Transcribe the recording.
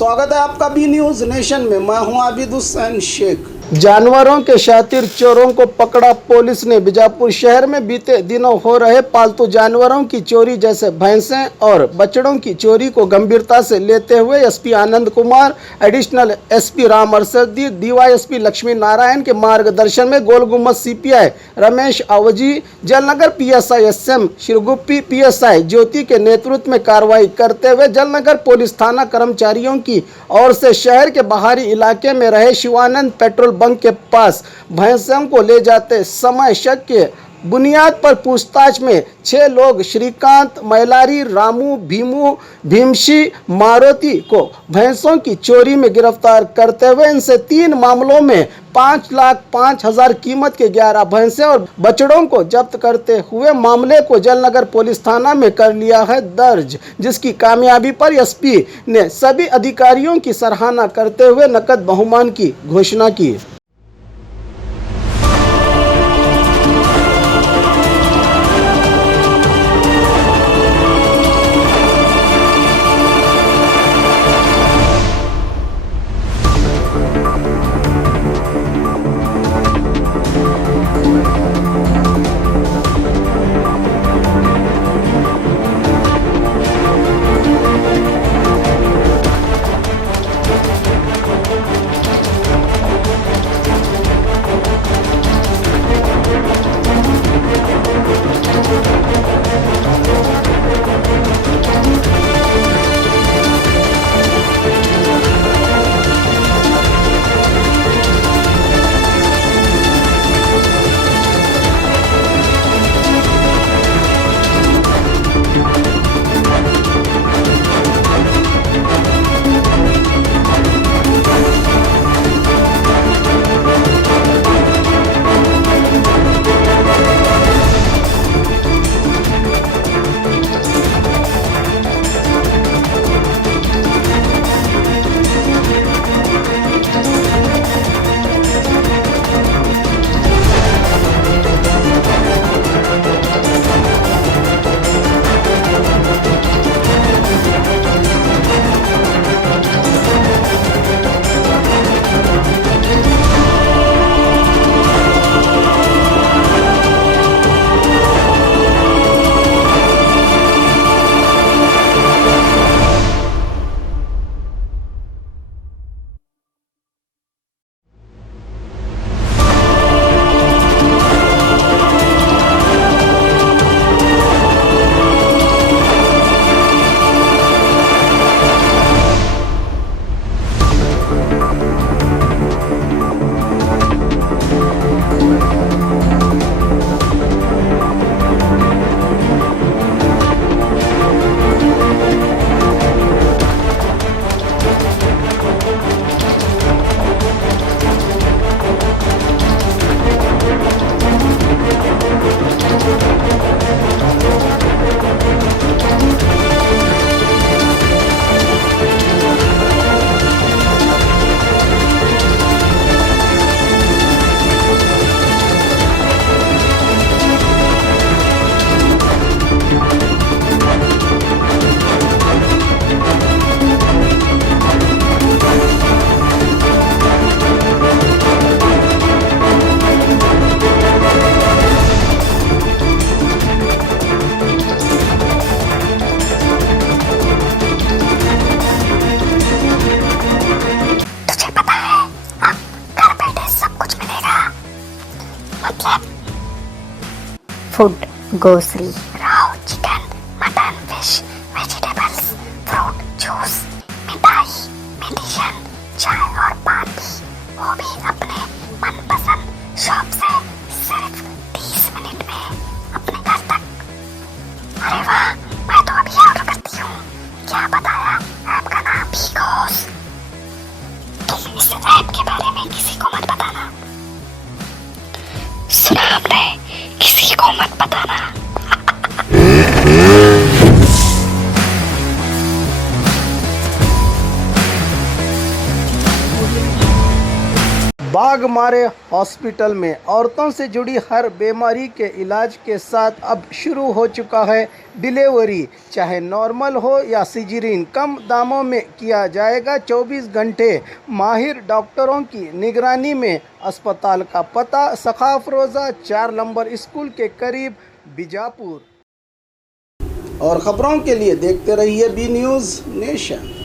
स्वागत है आपका बी न्यूज नेशन में। मैं हूं आबिद हुसैन शेख। जानवरों के शातिर चोरों को पकड़ा पुलिस ने। बीजापुर शहर में बीते दिनों हो रहे पालतू जानवरों की चोरी जैसे भैंसें और बछड़ों की चोरी को गंभीरता से लेते हुए SP Anand Kumar, additional SP Ram Arsadi, DYSP Lakshmi Narayan के मार्गदर्शन में Gol Gumbaz CPI Ramesh Awaji, Jalnagar PSI SM Shirguppi, PSI Jyoti के नेतृत्व में कार्रवाई करते हुए जलनगर पुलिस थाना कर्मचारियों की ओर से शहर के बाहरी इलाके में रहे शिवानंद पेट्रोल बंक के पास भैंसों को ले जाते समय शक के बुनियाद पर पूछताछ में 6 लोग श्रीकांत, मैलारी, रामू, भीमू, भीमशी, मारुति को भैंसों की चोरी में गिरफ्तार करते हुए इनसे 3 मामलों में 5,05,000 कीमत के 11 भैंसें और बछड़ों को जब्त करते हुए मामले को जलनगर पुलिस थाना में कर लिया है दर्ज, जिसकी कामयाबी पर एसपी ने सभी अधिकारियों की सराहना करते हुए नकद बहुमान की घोषणा की। Food, grocery, raw chicken, mutton, fish, vegetables, fruit, juice, मिठाई, मेडिसिन, चाय और पानी, वो भी अपने मनपसंद शॉप से सिर्फ 30 मिनट में अपने घर तक। अरे वाह, मैं तो अभी ऑर्डर करती हूँ। क्या बताया? ऐप का नाम बिगोस। तुम इस ऐप के बारे में किसी को मत बताना। सुना हमने? किसी को मत बताना। बाग मारे हॉस्पिटल में औरतों से जुड़ी हर बीमारी के इलाज के साथ अब शुरू हो चुका है डिलीवरी। चाहे नॉर्मल हो या सिजेरियन, कम दामों में किया जाएगा। 24 घंटे माहिर डॉक्टरों की निगरानी में। अस्पताल का पता सखाफ रोज़ा 4 नंबर स्कूल के करीब, बीजापुर। और ख़बरों के लिए देखते रहिए बी न्यूज़ नेशन।